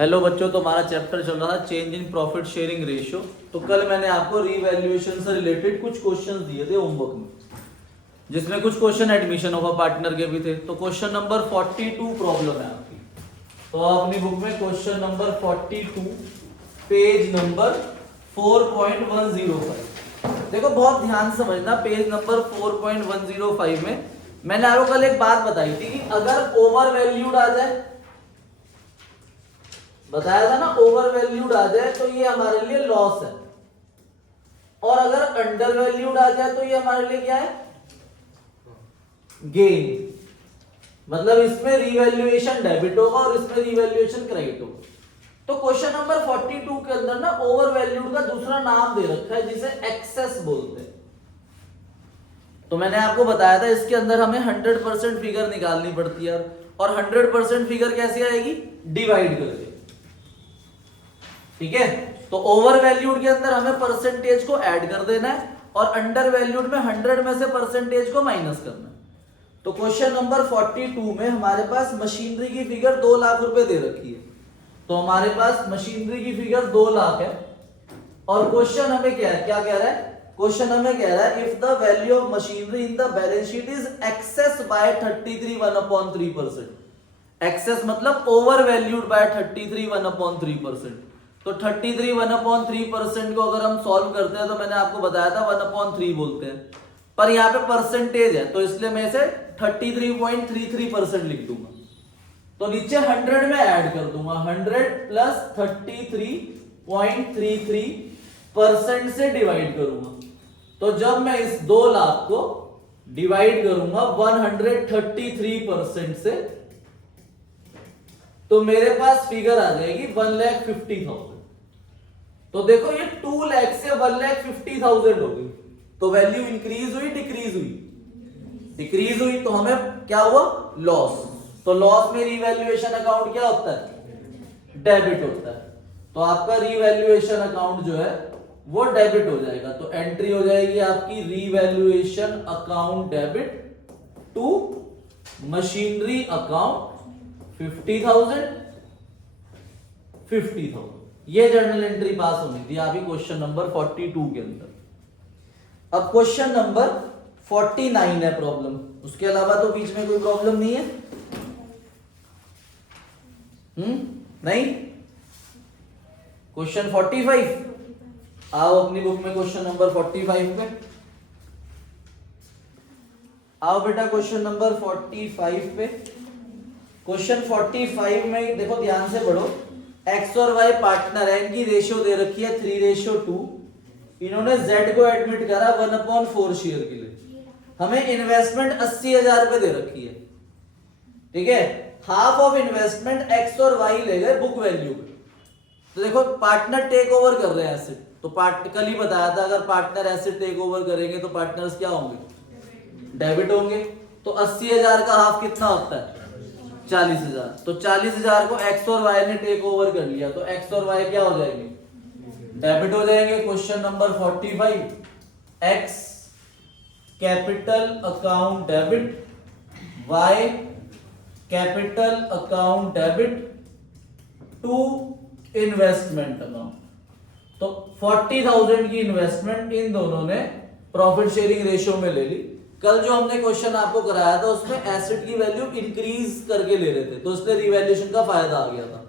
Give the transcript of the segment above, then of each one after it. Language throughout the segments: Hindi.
हेलो बच्चों, तो हमारा चैप्टर चल रहा था change in profit sharing ratio. तो कल मैंने आपको रीवैल्यूएशन से रिलेटेड कुछ क्वेश्चंस दिए थे होमवर्क में, जिसमें कुछ क्वेश्चन एडमिशन ऑफ पार्टनर के भी थे। तो क्वेश्चन नंबर 42 प्रॉब्लम है आपकी। तो अपनी बुक में क्वेश्चन नंबर 42 पेज नंबर 4.105। देखो बहुत ध्यान से समझना, पेज नंबर 4.105 में मैंने आपको कल एक बात बताई थी कि अगर ओवर वैल्यूड आ जाए, बताया था ना, ओवर वैल्यूड आ जाए तो ये हमारे लिए लॉस है, और अगर अंडर वैल्यूड आ जाए तो ये हमारे लिए क्या है, गेन। मतलब इसमें रिवैल्यूएशन डेबिट होगा और इसमें रिवैल्यूएशन क्रेडिट होगा। तो क्वेश्चन नंबर 42 के अंदर ना ओवर वैल्यूड का दूसरा नाम दे रखा है जिसे एक्सेस बोलते हैं। तो मैंने आपको बताया था इसके अंदर हमें 100% फिगर निकालनी पड़ती है, और 100% फिगर कैसे आएगी, डिवाइड करके। ठीक है, तो ओवर वैल्यूड के अंदर हमें परसेंटेज को ऐड कर देना है और अंडर वैल्यूड में 100 में से परसेंटेज को माइनस करना है। तो क्वेश्चन नंबर 42 में हमारे पास मशीनरी की फिगर 2 लाख रुपए दे रखी है। तो हमारे पास मशीनरी की फिगर 2 लाख है, और क्वेश्चन हमें क्या है, क्या कह रहा है, क्वेश्चन हमें कह रहा है if the value of machinery in the balance sheet is excess by 33 1/3%। Excess मतलब ओवर वैल्यूड बाय 33 1/3%। तो 33 1/3% को अगर हम सॉल्व करते हैं तो मैंने आपको बताया था 1/3 बोलते हैं, पर यहाँ पे परसेंटेज है तो इसलिए मैं इसे 33.33% लिख दूंगा। तो नीचे 100 में ऐड कर दूंगा, 100 प्लस 33.33% से डिवाइड करूंगा। तो जब मैं इस 2 लाख को डिवाइड करूंगा 133% से, तो मेरे पास फिगर आ जाएगी 1,50,000। तो देखो ये 2 लाख से 1,50,000 हो गई। तो वैल्यू इंक्रीज हुई डिक्रीज हुई, डिक्रीज हुई, तो हमें क्या हुआ, लॉस। तो लॉस में रिवैल्यूएशन अकाउंट क्या होता है, डेबिट होता है। तो आपका रिवैल्यूएशन अकाउंट जो है वो डेबिट हो जाएगा। तो एंट्री हो जाएगी आपकी revaluation account debit to machinery account 50,000। ये जर्नल एंट्री पास होनी थी आपकी क्वेश्चन नंबर 42 के अंदर। अब क्वेश्चन नंबर 49 है प्रॉब्लम, उसके अलावा तो बीच में कोई प्रॉब्लम नहीं है। नहीं, क्वेश्चन 45 आओ अपनी बुक में, क्वेश्चन नंबर 45 पे आओ बेटा, क्वेश्चन नंबर 45 पे। क्वेश्चन 45 में देखो ध्यान से पढ़ो, एक्स और वाई पार्टनर है, इनकी रेशियो दे रखी है 3:2। इन्होंने जेड को एडमिट करा 1/4 शेयर के लिए। हमें इन्वेस्टमेंट 80,000 रुपए दे रखी है। ठीक है, हाफ ऑफ इन्वेस्टमेंट एक्स और वाई ले गए बुक वैल्यू पे। तो देखो पार्टनर टेक ओवर कर रहे हैं एसेट। तो कल ही बताया था अगर पार्टनर एसेट टेक ओवर करेंगे तो पार्टनर्स क्या होंगे, डेबिट होंगे। तो 80,000 का हाफ कितना होता है, 40,000। तो 40,000 को एक्स और वाई ने टेक ओवर कर लिया, तो एक्स और वाई क्या हो जाएंगे, डेबिट हो जाएंगे। Question number 45, X capital account debit, Y capital account debit to investment account. तो 40,000 की इन्वेस्टमेंट इन दोनों ने प्रॉफिट शेयरिंग रेशियो में ले ली। कल जो हमने क्वेश्चन आपको कराया था उसमें एसेट की वैल्यू इंक्रीज करके ले रहे थे, तो उसमें रिवैल्यूएशन का फायदा आ गया था।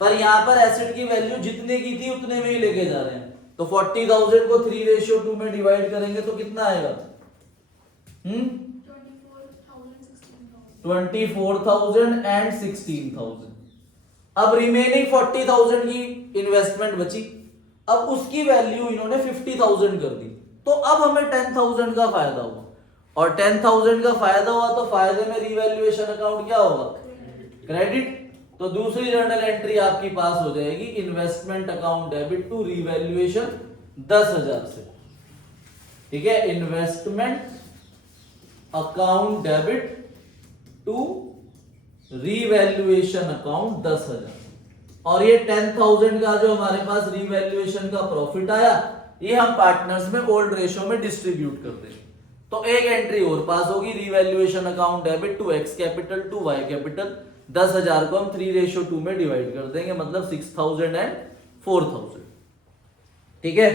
पर यहां पर एसेट की वैल्यू जितने की थी उतने में ही लेके जा रहे हैं। तो 40,000 को 3:2 में डिवाइड करेंगे तो कितना आएगा, 24,000 एंड 16,000। अब रिमेनिंग 40,000 की इन्वेस्टमेंट बची, अब उसकी वैल्यू इन्होंने 50,000 कर दी। तो अब हमें 10,000 का फायदा हुआ, और 10,000 का फायदा हुआ तो फायदे में रिवैल्यूएशन अकाउंट क्या होगा, क्रेडिट। तो दूसरी जर्नल एंट्री आपकी पास हो जाएगी, investment account debit to revaluation 10,000 से। ठीक है, investment account debit to revaluation account 10,000। और ये 10,000 का जो हमारे पास रिवैल्यूएशन का प्रॉफिट आया, ये हम पार्टनर्स में ओल्ड रेशियो में डिस्ट्रीब्यूट कर देंगे। तो एक एंट्री और पास होगी, revaluation account debit to X capital to Y capital 10,000 को हम 3:2 में डिवाइड कर देंगे, मतलब 6,000 एंड 4,000। ठीक है,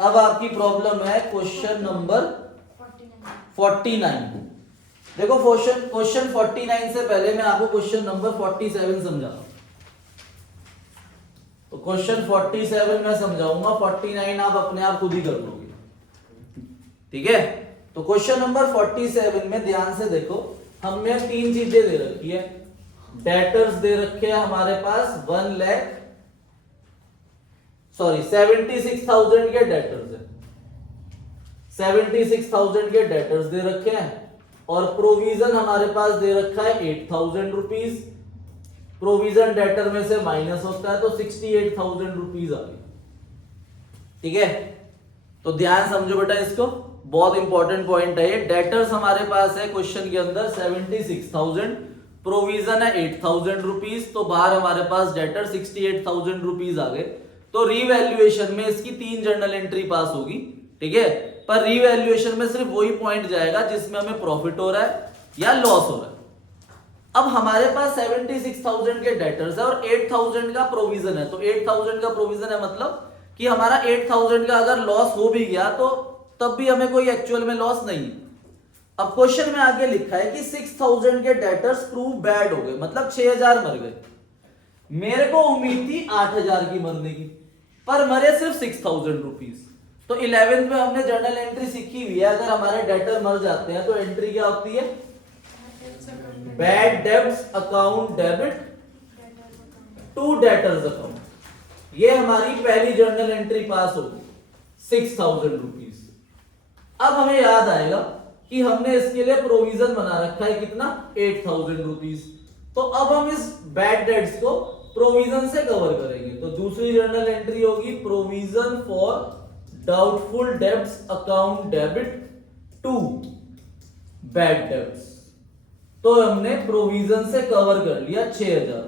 अब आपकी प्रॉब्लम है क्वेश्चन नंबर 49। देखो क्वेश्चन 49 से पहले मैं आपको क्वेश्चन नंबर 47 समझा रहा हूं। तो क्वेश्चन 47 मैं समझाऊंगा, 49 आप अपने आप खुद ही कर लोगे। ठीक है, तो क्वेश्चन नंबर 47 में ध्यान से देखो, हमें 3 चीजें दे रखी है। डेटर्स दे रखे हैं हमारे पास 76,000 के डेटर्स है, 76,000 के डेटर्स दे रखे हैं, और प्रोविजन हमारे पास दे रखा है 8,000 रुपीज। प्रोविजन डेटर में से माइनस होता है तो 68,000 रुपीज आ गई। ठीक है, तो ध्यान समझो बेटा, इसको बहुत इंपॉर्टेंट पॉइंट है ये। डेटर्स हमारे पास है क्वेश्चन के अंदर 76,000, प्रोविजन है 8,000 रुपीज, तो बाहर हमारे पास डेटर 68,000 रुपीज आ गए। तो रीवैल्यूएशन में इसकी 3 जर्नल एंट्री पास होगी। ठीक है, पर रीवैल्यूएशन में सिर्फ वही पॉइंट जाएगा जिसमें हमें प्रॉफिट हो रहा है या लॉस हो रहा है। अब हमारे पास 76,000 के डेटर्स है और 8,000 का प्रोविजन है, तो 8,000 का प्रोविजन है मतलब कि हमारा 8,000 का अगर लॉस हो भी गया तो तब भी हमें कोई एक्चुअल में लॉस नहीं। अब क्वेश्चन में आगे लिखा है कि 6,000 के डेटर्स प्रूव बैड हो गए, मतलब 6,000 मर गए। मेरे को उम्मीद थी 8,000 की मरने की, पर मरे सिर्फ 6,000 रुपीज। तो 11th में हमने जर्नल एंट्री सीखी हुई है, अगर हमारे डेटर मर जाते हैं तो एंट्री क्या होती है? Bad debts account debit to debtors account. ये हमारी पहली जर्नल एंट्री पास होगी 6,000 रुपीज। अब हमें याद आएगा कि हमने इसके लिए प्रोविजन बना रखा है कितना? 8,000 रुपीज। तो अब हम इस बैड डेट्स को प्रोविजन से कवर करेंगे। तो दूसरी जर्नल एंट्री होगी provision for doubtful debts account debit to bad debts. तो हमने प्रोविजन से कवर कर लिया 6,000।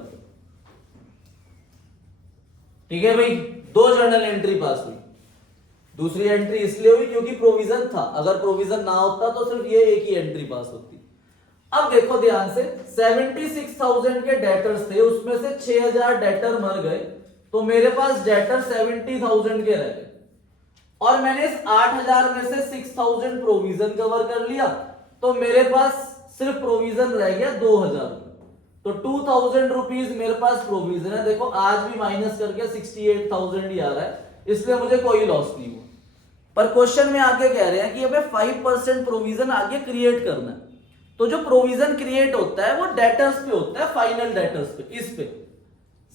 ठीक है भाई, 2 जर्नल एंट्री पास हुई। दूसरी एंट्री इसलिए हुई क्योंकि प्रोविजन था, अगर प्रोविजन ना होता तो सिर्फ ये एक ही एंट्री पास होती। अब देखो ध्यान से, 76,000 के डेटर्स थे, उसमें से 6,000 डेटर मर गए, तो मेरे पास डेटर 70,000 के रह गए, और मैंने इस 8,000 में से 6,000 प्रोविजन कवर कर लिया, तो मेरे पास सिर्फ प्रोविजन रह गया 2,000। तो 2,000 रुपीज मेरे पास प्रोविजन है। देखो आज भी माइनस करके 68,000 ही आ रहा है, इसलिए मुझे कोई लॉस नहीं हुआ। पर क्वेश्चन में आगे कह रहे हैं कि हमें 5% प्रोविजन आगे क्रिएट करना है। तो जो प्रोविजन क्रिएट होता है वो डेटर्स पे होता है, फाइनल डेटर्स पे। इस पे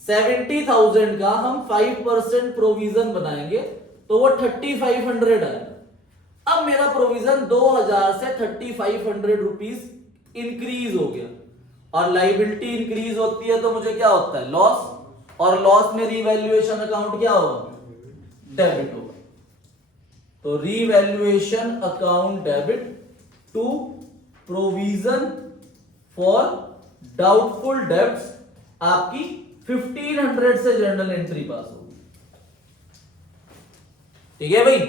70,000 का हम 5% प्रोविजन बनाएंगे तो वो 3,500 आएगा। अब मेरा प्रोविजन 2,000 से 3,500 रुपीज इंक्रीज हो गया, और लाइबिलिटी इंक्रीज होती है तो मुझे क्या होता है? लॉस, और लॉस में रीवैल्यूएशन अकाउंट क्या होगा? डेबिट होगा। तो revaluation account debit to provision for doubtful debts आपकी 1,500 से जर्नल एंट्री पास होगी। ठीक है भाई,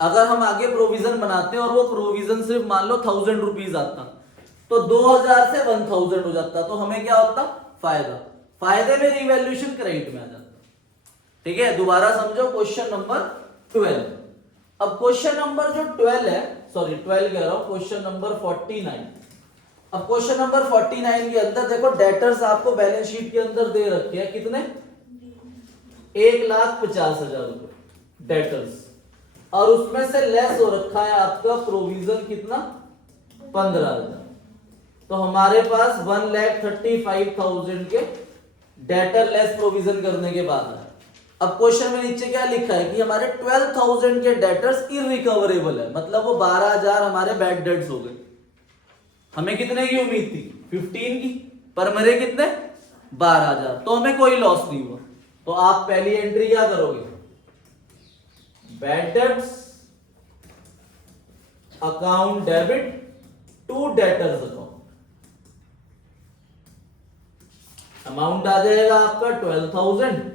अगर हम आगे प्रोविजन बनाते हैं और वो प्रोविजन सिर्फ मान लो 1,000 रुपीज आता, तो 2,000 से 1,000 हो जाता, तो हमें क्या होता? फायदा। फायदे में रिवैल्यूएशन क्रेडिट में आ जाता। ठीक है, दोबारा समझो क्वेश्चन नंबर 12। अब क्वेश्चन नंबर जो 12 है, सॉरी 12 कह रहा हूं, क्वेश्चन नंबर 49। अब क्वेश्चन नंबर 49 के अंदर देखो डेटर्स आपको बैलेंस शीट के अंदर दे रखे हैं कितने? 1,50,000 रुपए डेटर्स, और उसमें से लेस हो रखा है आपका प्रोविजन कितना? 15,000। तो हमारे पास 1,35,000 के डेटर लेस प्रोविजन करने के बाद है। अब क्वेश्चन में नीचे क्या लिखा है कि हमारे 12,000 के डेटर्स इररिकवरेबल है, मतलब वो 12,000 हमारे बैड डेट्स हो गए। हमें कितने की उम्मीद थी? 15 की, पर मरे कितने? 12,000। तो हमें कोई लॉस नहीं हुआ। तो आप पहली एंट्री क्या करोगे? Bad debts account debit to debtors account. Amount आ जाएगा आपका 12,000।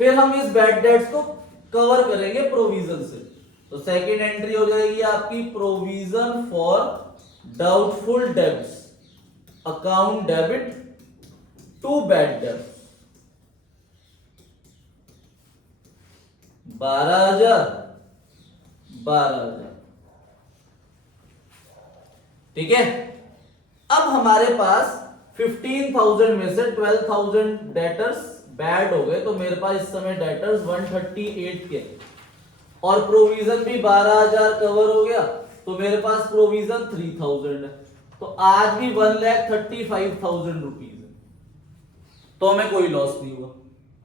फिर हम इस बैड डेट्स को कवर करेंगे प्रोविजन से। तो सेकंड एंट्री हो जाएगी आपकी provision for doubtful debts account debit to bad डेब्ट 12,000 12,000। ठीक है, अब हमारे पास 15,000 में से 12,000 डेटर्स बैड हो गए, तो मेरे पास इस समय डेटर्स 138 के और प्रोविजन भी 12,000 कवर हो गया, तो मेरे पास प्रोविजन 3,000 है। तो आज भी 1,35,000 रुपीज है, तो हमें कोई लॉस नहीं हुआ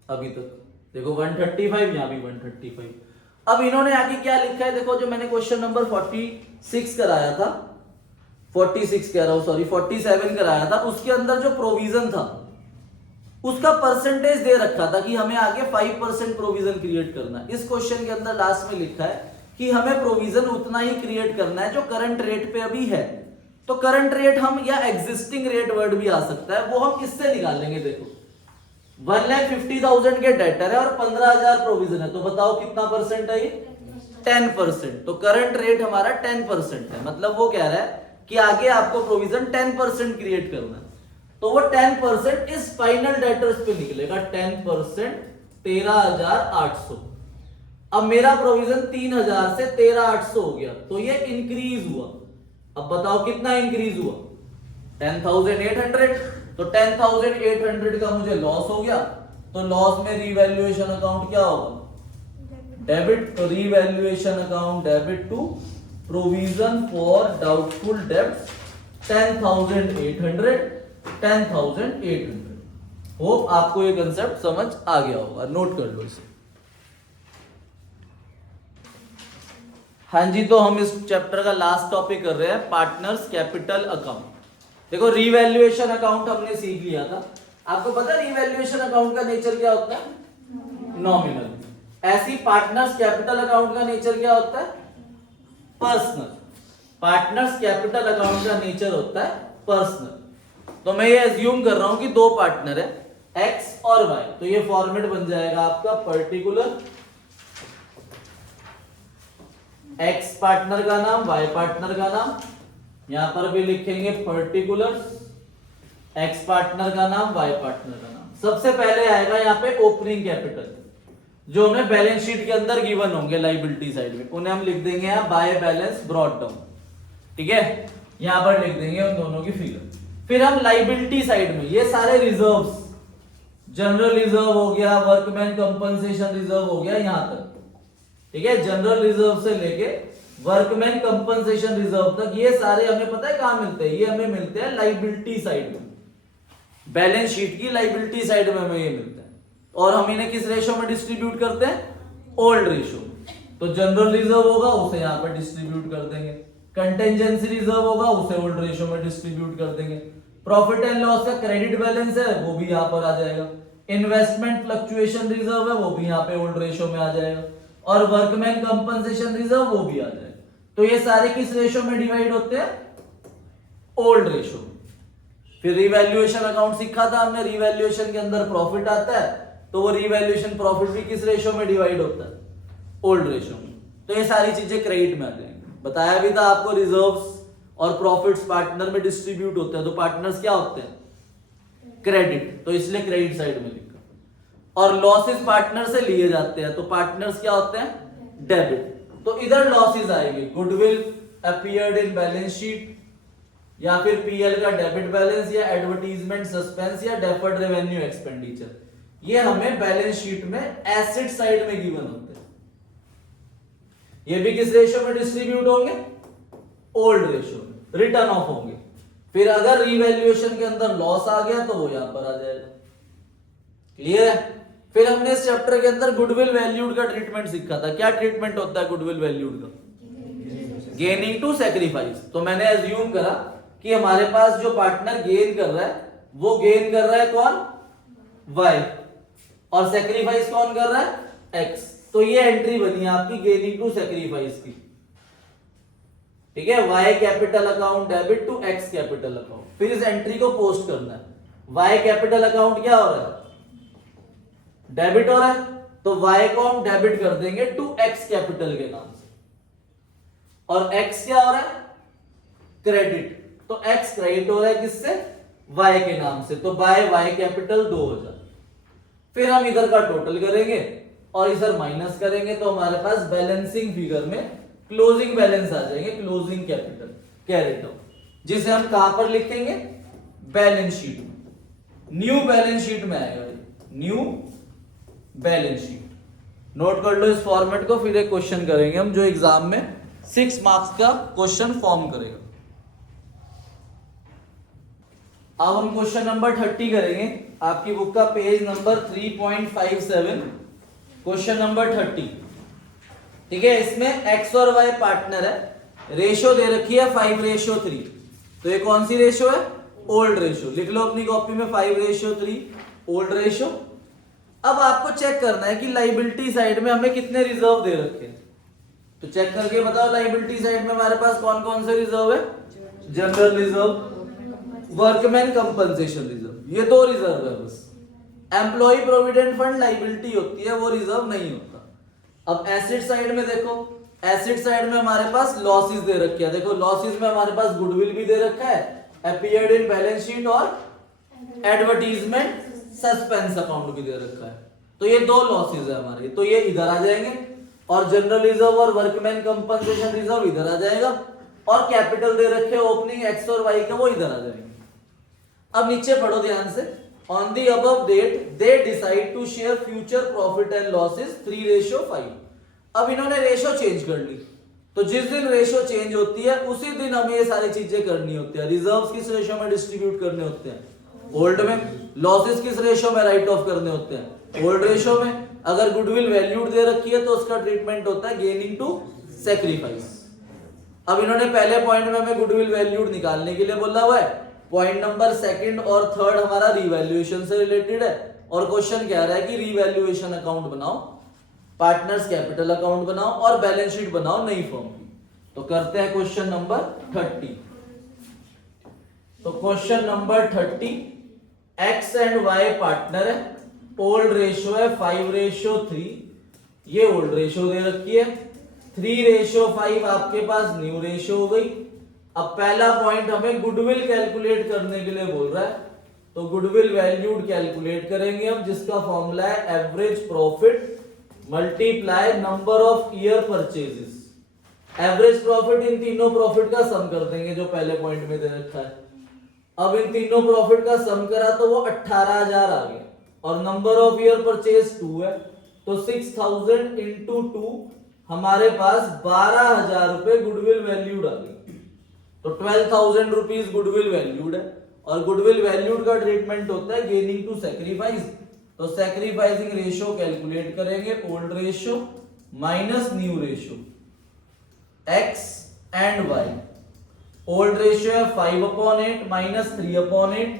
अभी तक। देखो 135, यहां भी 135। अब इन्होंने आगे क्या लिखा है देखो, जो मैंने क्वेश्चन नंबर 46 कराया था, 46 कह रहा हूं सॉरी 47 कराया था, उसके अंदर जो प्रोविजन था उसका परसेंटेज दे रखा था कि हमें आगे 5% प्रोविजन क्रिएट करना है। इस क्वेश्चन के अंदर लास्ट में लिखा है कि हमें प्रोविजन उतना ही क्रिएट करना है जो करंट रेट पे अभी है। तो करंट रेट हम या एग्जिस्टिंग रेट वर्ड भी आ सकता है, वो हम किससे निकालेंगे। देखो 1,50,000 के डेटर है और 15,000 प्रोविजन है, तो बताओ कितना परसेंट है ये, 10%। तो करंट रेट हमारा 10% है, मतलब वो कह रहा है कि आगे आपको प्रोविजन 10% क्रिएट करना है। तो वो 10% इस फाइनल डेटर्स पे निकलेगा, 10% 13,800। अब मेरा प्रोविजन 3,000 से 13,800 हो गया, तो ये इंक्रीज हुआ। अब बताओ कितना इंक्रीज हुआ, 10,800। तो 10,800 का मुझे लॉस हो गया, तो लॉस में रीवैल्यूएशन अकाउंट क्या होगा, डेबिट। तो revaluation account debit to provision for doubtful debts 10,800 10,800। Hope आपको ये कंसेप्ट समझ आ गया होगा, नोट कर लो इसे। हाँ जी, तो हम इस चैप्टर का लास्ट टॉपिक कर रहे हैं, पार्टनर्स कैपिटल अकाउंट। देखो रीवैल्यूएशन अकाउंट हमने सीख लिया था, आपको पता है रीवैल्यूएशन अकाउंट का नेचर क्या होता है, नॉमिनल। ऐसी पार्टनर्स कैपिटल अकाउंट का नेचर क्या होता है, पर्सनल। पार्टनर्स कैपिटल अकाउंट का नेचर होता है पर्सनल। तो मैं ये एज्यूम कर रहा हूं कि दो पार्टनर है एक्स और वाई, तो ये फॉर्मेट बन जाएगा आपका पर्टिकुलर एक्स पार्टनर का नाम, वाई पार्टनर का नाम, यहां पर भी लिखेंगे पर्टिकुलर एक्स पार्टनर का नाम, वाई पार्टनर का नाम। सबसे पहले आएगा यहाँ पे ओपनिंग कैपिटल, जो हमें बैलेंस शीट के अंदर गिवन होंगे लायबिलिटी साइड में, उन्हें हम लिख देंगे यहाँ बाय बैलेंस ब्रॉट डाउन। ठीक है, यहां पर लिख देंगे उन दोनों की फिगर। फिर हम लायबिलिटी साइड में ये सारे रिजर्व्स, जनरल रिजर्व हो गया, वर्कमैन कंपनसेशन रिजर्व हो गया, यहां तक। ठीक है, जनरल रिजर्व से लेके वर्कमैन कंपनसेशन रिजर्व तक, ये सारे हमें पता है कहां मिलते हैं, ये हमें मिलते हैं लायबिलिटी साइड में, बैलेंस शीट की लायबिलिटी साइड में हमें ये मिलता है। और हम इन्हें किस रेशो में डिस्ट्रीब्यूट करते हैं, ओल्ड रेशो में। तो जनरल रिजर्व होगा उसे यहां पर डिस्ट्रीब्यूट कर देंगे, कंटेंजेंसी रिजर्व होगा उसे ओल्ड रेशो में डिस्ट्रीब्यूट कर देंगे, प्रॉफिट एंड लॉस का क्रेडिट बैलेंस है वो भी यहां पर आ जाएगा, इन्वेस्टमेंट फ्लक्चुएशन रिजर्व है वो भी यहां पे ओल्ड रेशो में आ जाएगा, और वर्कमैन कंपनसेशन रिजर्व वो भी आ जाएगा। तो ये सारे किस रेशो में डिवाइड होते हैं, ओल्ड रेशो में। फिर रिवैल्यूएशन अकाउंट सीखा था हमने, रिवैल्यूएशन के अंदर प्रॉफिट आता है, तो वो रिवैल्यूएशन प्रॉफिट भी किस रेशो में डिवाइड होता है, ओल्ड रेशो में। तो ये सारी चीजें क्रेडिट में आ जाएंगी। बताया भी था आपको रिजर्व्स और प्रॉफिट्स पार्टनर में डिस्ट्रीब्यूट होते हैं, तो पार्टनर्स क्या होते हैं, क्रेडिट, तो इसलिए क्रेडिट साइड में लिखा। और लॉसेस पार्टनर से लिए जाते हैं, तो पार्टनर्स क्या होते हैं, डेबिट। तो इधर लॉसेस आएंगे, goodwill appeared in balance sheet, या फिर पीएल का डेबिट बैलेंस, या एडवर्टीजमेंट सस्पेंस, या डेफर्ड रेवेन्यू एक्सपेंडिचर, ये हमें बैलेंस शीट में एसेट साइड में गिवन होते हैं। ये भी किस रेशो में डिस्ट्रीब्यूट होंगे, ओल्ड रेशो में, रिटर्न ऑफ होंगे। फिर अगर रिवैल्यूएशन के अंदर लॉस आ गया तो वो यहां पर आ जाएगा। क्लियर है। फिर हमने इस चैप्टर के अंदर गुडविल वैल्यूड का ट्रीटमेंट सीखा था। क्या ट्रीटमेंट होता है गुडविल वैल्यूड का, गेनिंग टू सैक्रिफाइस। तो मैंने एज्यूम करा कि हमारे पास जो पार्टनर गेन कर रहा है वो गेन कर रहा है कौन, वाई, और सैक्रिफाइस कौन कर रहा है, एक्स। तो ये एंट्री बनी आपकी गेनिंग टू सैक्रिफाइस की। ठीक है, Y capital account debit to X capital account. फिर इस एंट्री को पोस्ट करना है। वाई कैपिटल अकाउंट क्या हो रहा है, डेबिट हो रहा है, तो वाई को हम डेबिट कर देंगे टू एक्स कैपिटल के नाम से। और एक्स क्या हो रहा है, क्रेडिट, तो x क्रेडिट हो रहा है किससे, y के नाम से, तो बाय y कैपिटल 2000। फिर हम इधर का टोटल करेंगे और इधर माइनस करेंगे, तो हमारे पास बैलेंसिंग फिगर में क्लोजिंग बैलेंस आ जाएंगे, क्लोजिंग कैपिटल कैरिड आउट, जिसे हम कहां पर लिखेंगे, बैलेंस शीट में, न्यू बैलेंस शीट में आएगा, न्यू बैलेंस शीट। नोट कर लो इस फॉर्मेट को, फिर एक क्वेश्चन करेंगे हम जो एग्जाम में 6 मार्क्स का क्वेश्चन फॉर्म करेगा। अब हम क्वेश्चन नंबर 30 करेंगे, आपकी बुक का पेज नंबर 3.57, क्वेश्चन नंबर 30। ठीक है, इसमें x और y पार्टनर है, रेशो दे रखी है 5:3, तो ये कौन सी रेशो है, ओल्ड रेशो, लिख लो अपनी कॉपी में 5:3 ओल्ड रेशो। अब आपको चेक करना है कि लाइबिलिटी साइड में हमें कितने रिजर्व दे रखे हैं, तो चेक करके बताओ लाइबिलिटी साइड में हमारे पास कौन कौन से रिजर्व है, general reserve, workman compensation reserve, ये 2 रिजर्व है बस। एम्प्लॉय प्रोविडेंट फंड लाइबिलिटी होती है, वो रिजर्व नहीं होता। अब एसेट साइड में देखो, एसेट साइड में हमारे पास लॉसेस दे रखे हैं, देखो लॉसेस में हमारे पास गुडविल भी दे रखा है, अपीयर्ड इन बैलेंस शीट, और एडवर्टीजमेंट सस्पेंस अकाउंट भी दे रखा है, तो ये 2 लॉसेस है हमारे, तो ये इधर आ जाएंगे, और जनरल रिजर्व और वर्कमैन कंपनसेशन रिजर्व इधर आ जाएगा, और कैपिटल दे रखे ओपनिंग एक्स और वाई का, वो इधर आ जाएंगे। अब नीचे पढ़ो ध्यान से, on the above date they decide to share future profit and losses 3:5। अब इन्होंने रेशो चेंज कर ली, तो जिस दिन रेशो चेंज होती है उसी दिन हमें ये सारी चीजें करनी होती है। रिजर्व्स किस रेशो में डिस्ट्रीब्यूट करने होते हैं, ओल्ड में। लॉसेस किस रेशो में राइट ऑफ करने होते हैं, ओल्ड रेशो में। अगर गुडविल वैल्यूड दे रखी है तो उसका ट्रीटमेंट होता है गेनिंग टू सैक्रिफाइस। अब इन्होंने पहले पॉइंट में हमें गुडविल वैल्यूड निकालने के लिए बोला हुआ है, पॉइंट नंबर 2 और 3 हमारा रिवैल्यूएशन से रिलेटेड है, और क्वेश्चन कह रहा है कि रिवैल्यूएशन अकाउंट बनाओ, पार्टनर्स कैपिटल अकाउंट बनाओ, और बैलेंस शीट बनाओ नई फर्म की। तो करते हैं क्वेश्चन नंबर 30। तो question number 30, X and Y partner है, ओल्ड रेशो है 5:3, ये ओल्ड रेशो दे रखी है, 3:5 आपके पास न्यू रेशो हो गई। अब पहला पॉइंट हमें गुडविल कैलकुलेट करने के लिए बोल रहा है, तो गुडविल वैल्यूड कैलकुलेट करेंगे हम, जिसका फॉर्मूला है average profit multiply number of year purchases. Average profit in तीनों प्रॉफिट का सम कर देंगे जो पहले पॉइंट में दे रखा है। अब इन तीनों प्रॉफिट का सम करा तो वो 18,000 आ गया, और नंबर ऑफ ईयर परचेज 2 है, तो 6000 इंटू 2 हमारे पास 12,000 रुपए गुडविल वैल्यूड आ गई, तो 12,000 रुपीज गुडविल वैल्यूड है। और गुडविल वैल्यूड का ट्रीटमेंट होता है गेनिंग टू सैक्रिफाइस, तो सैक्रिफाइसिंग रेशियो कैलकुलेट करेंगे, old ratio minus new ratio, X and Y. Old ratio है 5/8 माइनस 3/8,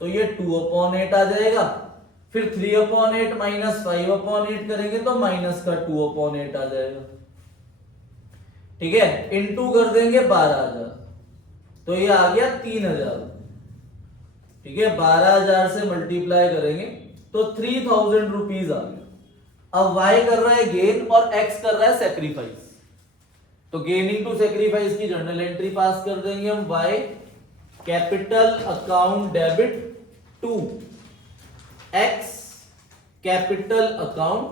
तो ये 2/8 आ जाएगा। फिर 3/8 माइनस 5/8 करेंगे तो माइनस का 2/8 आ जाएगा, ठीक है। इनटू कर देंगे 12,000, तो ये आ गया 3,000, ठीक है। 12,000 से मल्टीप्लाई करेंगे तो 3,000 रुपीज आ गया। अब y कर रहा है गेन और x कर रहा है सैक्रिफाइस, तो गेनिंग टू सैक्रिफाइस की जर्नल एंट्री पास कर देंगे हम, y capital account debit to x capital account,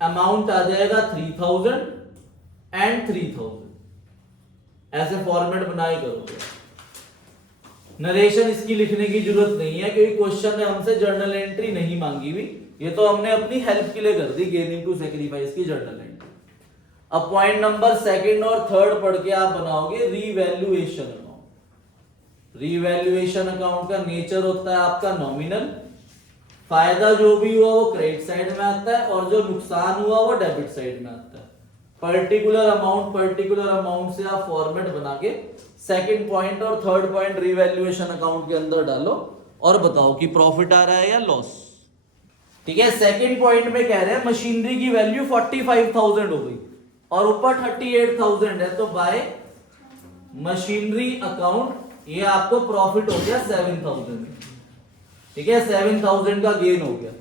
amount आ जाएगा 3,000 एंड 3,000, ऐसे फॉर्मेट बनाए करोगे। नरेशन इसकी लिखने की जरूरत नहीं है क्योंकि क्वेश्चन ने हमसे जर्नल एंट्री नहीं मांगी हुई, ये तो हमने अपनी हेल्प के लिए कर दी, गेनिंग टू सैक्रिफाइस की जर्नल एंट्री। अब पॉइंट नंबर 2 और 3 पढ़ के आप बनाओगे रीवैल्यूएशन अकाउंट। रीवैल्यूएशन अकाउंट का नेचर होता है आपका नॉमिनल, फायदा जो भी हुआ वो क्रेडिट साइड में आता है और जो नुकसान हुआ वो डेबिट साइड में आता है। पर्टिकुलर अमाउंट से आप फॉर्मेट बना के सेकंड पॉइंट और थर्ड पॉइंट रीवैल्यूएशन अकाउंट के अंदर डालो और बताओ कि प्रॉफिट आ रहा है या लॉस, ठीक है। सेकंड पॉइंट में कह रहे हैं मशीनरी की वैल्यू 45,000 हो गई और ऊपर 38,000 है, तो बाय मशीनरी अकाउंट ये आपको प्रॉफिट हो गया 7,000, ठीक है। 7,000 का गेन हो गया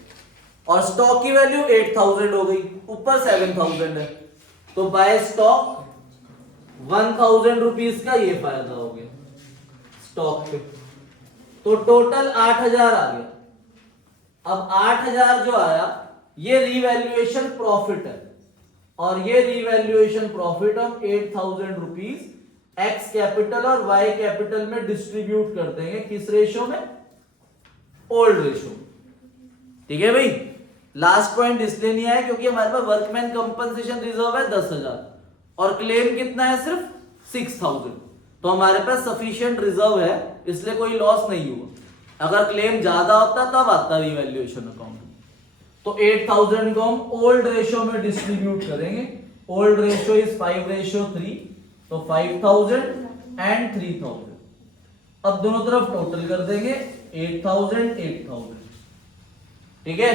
और स्टॉक की वैल्यू 8,000 हो गई, ऊपर 7,000 है, तो बाय स्टॉक 1,000 रुपीज का ये फायदा हो गया। स्टॉक पे। तो टोटल 8,000 आ गया। अब 8,000 जो आया ये रिवैल्यूएशन प्रॉफिट है, और ये रिवैल्यूएशन प्रॉफिट हम 8,000 रुपीज एक्स कैपिटल और वाई कैपिटल में डिस्ट्रीब्यूट कर देंगे। किस रेशो में? Old ratio. ठीक है भाई। लास्ट पॉइंट इसलिए नहीं आया क्योंकि हमारे पास वर्कमैन कंपनसेशन रिजर्व है 10,000 और क्लेम कितना है? सिर्फ 6,000। तो हमारे पास सफिशिएंट रिजर्व है, इसलिए कोई लॉस नहीं हुआ। अगर क्लेम ज्यादा होता तब आता रिवैल्यूएशन अकाउंट। तो 8,000 को हम ओल्ड रेशो में डिस्ट्रीब्यूट करेंगे। ओल्ड रेशो इज 5:3, तो 5,000 एंड 3,000। अब दोनों तरफ टोटल कर देंगे 8,000 8,000। ठीक है।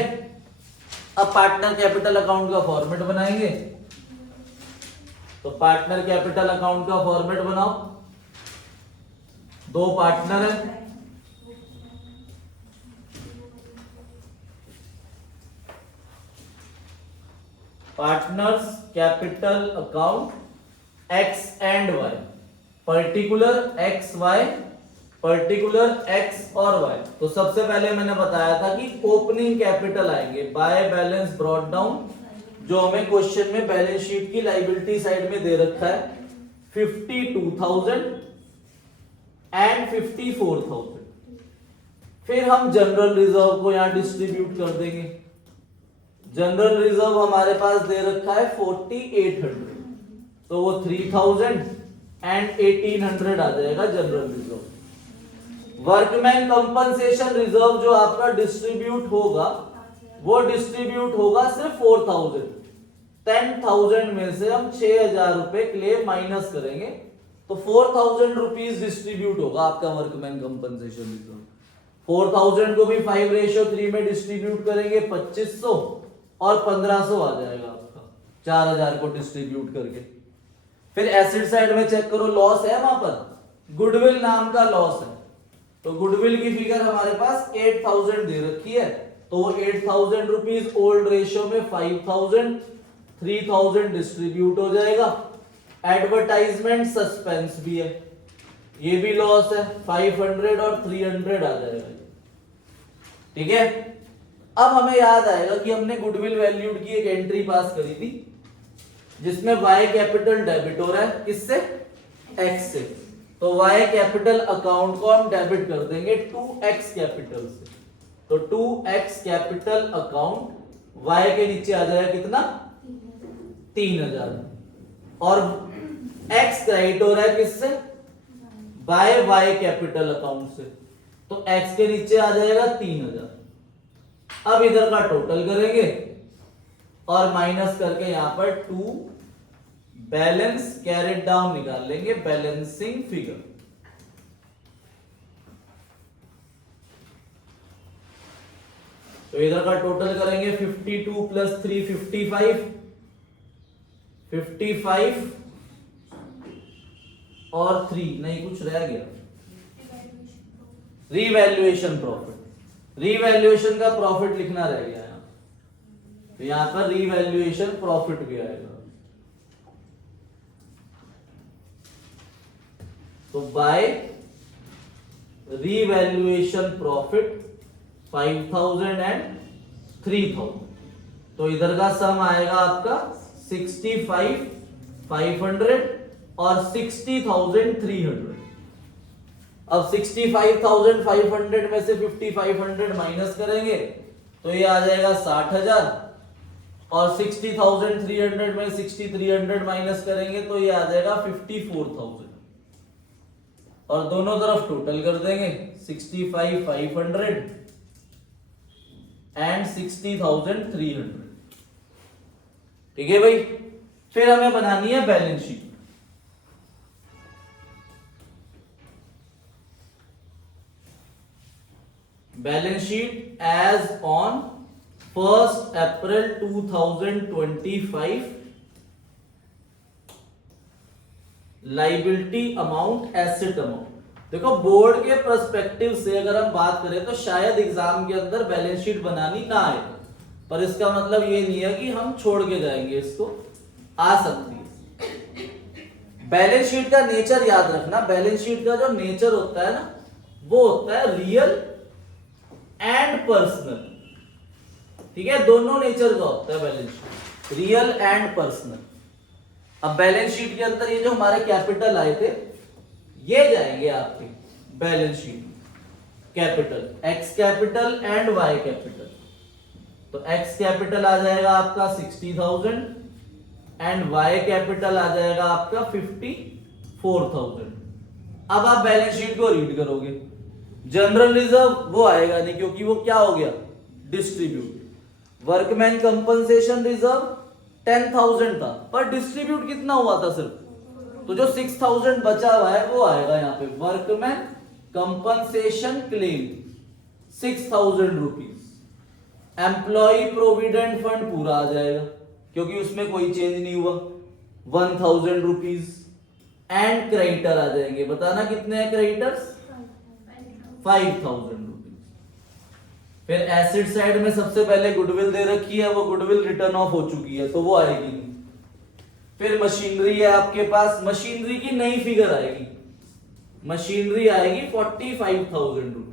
अब पार्टनर कैपिटल अकाउंट का फॉर्मेट बनाएंगे। तो पार्टनर कैपिटल अकाउंट का फॉर्मेट बनाओ। दो पार्टनर है, partners capital account X and Y, particular X Y, particular X और वाई। तो सबसे पहले मैंने बताया था कि ओपनिंग कैपिटल आएंगे बाय बैलेंस ब्रॉट डाउन, जो हमें क्वेश्चन में बैलेंस शीट की लायबिलिटी साइड में दे रखा है 52,000 एंड 54,000। फिर हम जनरल रिजर्व को यहां डिस्ट्रीब्यूट कर देंगे। जनरल रिजर्व हमारे पास दे रखा है 4,800, तो वो 3,000 एंड 1,800 आ जाएगा general reserve. Workman compensation reserve जो आपका डिस्ट्रीब्यूट होगा वो डिस्ट्रीब्यूट होगा सिर्फ 4,000। 10,000 में से हम 6,000 रुपए क्लेम माइनस करेंगे, तो 4,000 रुपीज डिस्ट्रीब्यूट होगा आपका वर्कमैन कंपनसेशन रिजर्व। 4,000 को भी 5:3 में डिस्ट्रीब्यूट करेंगे 2,500 और 1,500 आ जाएगा आपका 4,000 को डिस्ट्रीब्यूट करके। फिर एसेट साइड में चेक करो, लॉस है वहां पर, गुडविल नाम का लॉस है। तो गुडविल की फिगर हमारे पास 8,000 दे रखी है, तो वो 8,000 रुपीज ओल्ड रेशियो में 5,000 3,000 डिस्ट्रीब्यूट हो जाएगा। एडवर्टाइजमेंट सस्पेंस भी है, ये भी लॉस है, 500 और 300 आ जाएगा। ठीक है। अब हमें याद आएगा कि हमने गुडविल वैल्यूड की एक एंट्री पास करी थी जिसमें वाई कैपिटल डेबिट हो रहा है, किससे? एक्स से। तो वाई कैपिटल अकाउंट को हम डेबिट कर देंगे 2x कैपिटल से। तो 2x कैपिटल अकाउंट वाई के नीचे आ जाएगा कितना? 3,000। और x क्रेडिट हो रहा है किससे? बाय वाई कैपिटल अकाउंट से, तो x के नीचे आ जाएगा 3,000। अब इधर का टोटल करेंगे और माइनस करके यहां पर 2 बैलेंस कैरेट डाउन निकाल लेंगे, बैलेंसिंग फिगर। तो इधर का टोटल करेंगे 52 प्लस 3 55, 55 और 3 नहीं कुछ रह गया, रिवैल्यूएशन प्रॉफिट। रिवैल्यूएशन का प्रॉफिट लिखना रह गया यहां, तो यहां पर रिवैल्यूएशन प्रॉफिट भी आएगा। तो बाय रिवैल्यूएशन प्रॉफिट 5,000 एंड 3,000, तो इधर का सम आएगा आपका 65,500 और 60,300। अब 65,500 में से 5,500 माइनस करेंगे तो ये आ जाएगा 60,000, और 60,300 में 60,300 माइनस करेंगे तो ये आ जाएगा 54,000। और दोनों तरफ टोटल कर देंगे 65,500 एंड 60,300। ठीक है भाई। फिर हमें बनानी है balance sheet. Balance sheet as on 1 April 2025। Liability amount, asset amount. देखो बोर्ड के पर्सपेक्टिव से अगर हम बात करें तो शायद एग्जाम के अंदर बैलेंस शीट बनानी ना आए, पर इसका मतलब ये नहीं है कि हम छोड़ के जाएंगे, इसको आ सकती है। बैलेंस शीट का नेचर याद रखना, बैलेंस शीट का जो नेचर होता है ना वो होता है रियल एंड पर्सनल। ठीक है, दोनों नेचर का होता है balance sheet, real and personal. अब बैलेंस शीट के अंदर ये जो हमारे कैपिटल आए थे ये जाएंगे आपके बैलेंस शीट में, capital X capital and Y capital. तो एक्स कैपिटल आ जाएगा आपका 60,000 एंड वाई कैपिटल आ जाएगा आपका 54,000। अब आप बैलेंस शीट को रीड करोगे, जनरल रिजर्व वो आएगा नहीं क्योंकि वो क्या हो गया, डिस्ट्रीब्यूट। वर्कमैन कंपनसेशन रिजर्व 10,000 था पर डिस्ट्रीब्यूट कितना हुआ था सिर्फ, तो जो 6,000 बचा हुआ है वो आएगा यहाँ पे workman compensation claim 6,000 rupees. Employ provident fund पूरा आ जाएगा क्योंकि उसमें कोई चेंज नहीं हुआ 1,000 रुपीज। एंड क्रेडिटर आ जाएंगे, बताना कितने हैं क्रेडिटर्स, 5,000 रुपीज। फिर एसेट साइड में सबसे पहले गुडविल दे रखी है, वो गुडविल रिटर्न ऑफ हो चुकी है तो वो आएगी नहीं। फिर मशीनरी है आपके पास, मशीनरी की नई फिगर आएगी, मशीनरी आएगी 45,000 रुपीज।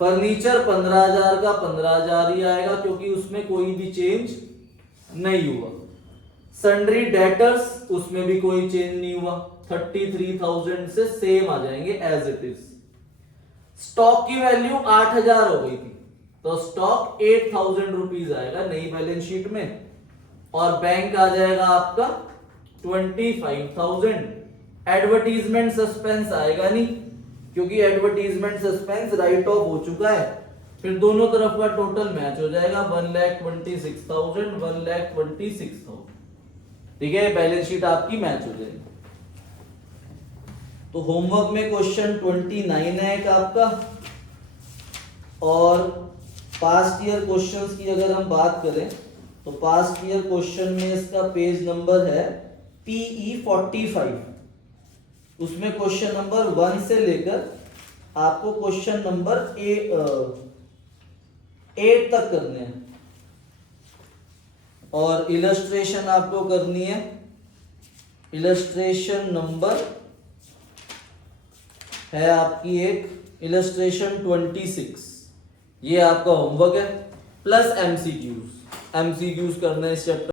फर्नीचर 15,000 का 15,000 ही आएगा क्योंकि उसमें कोई भी चेंज नहीं हुआ। सन्ड्री डेटर्स उसमें भी कोई चेंज नहीं हुआ, 33,000 से सेम आ जाएंगे एज इट इज। स्टॉक की वैल्यू 8,000 हो गई थी तो स्टॉक 8,000 रुपीज आएगा नई बैलेंस शीट में। और बैंक आ जाएगा आपका 25,000। एडवर्टीजमेंट सस्पेंस आएगा नहीं क्योंकि एडवर्टीजमेंट सस्पेंस राइट ऑफ हो चुका है। फिर दोनों तरफ का टोटल मैच हो जाएगा 1,26,000 1,26,000। ठीक है, बैलेंस शीट आपकी मैच हो जाएगी। तो होमवर्क में क्वेश्चन 29 है एक आपका, और पास्ट ईयर क्वेश्चंस की अगर हम बात करें तो पास्ट ईयर क्वेश्चन में इसका पेज नंबर है PE 45। उसमें क्वेश्चन नंबर 1 से लेकर आपको क्वेश्चन नंबर 8 तक करने हैं और इलस्ट्रेशन आपको करनी है। इलस्ट्रेशन नंबर है आपकी एक इलस्ट्रेशन 26, ये आपका होमवर्क है प्लस एमसीक्यूज करने इस चैप्टर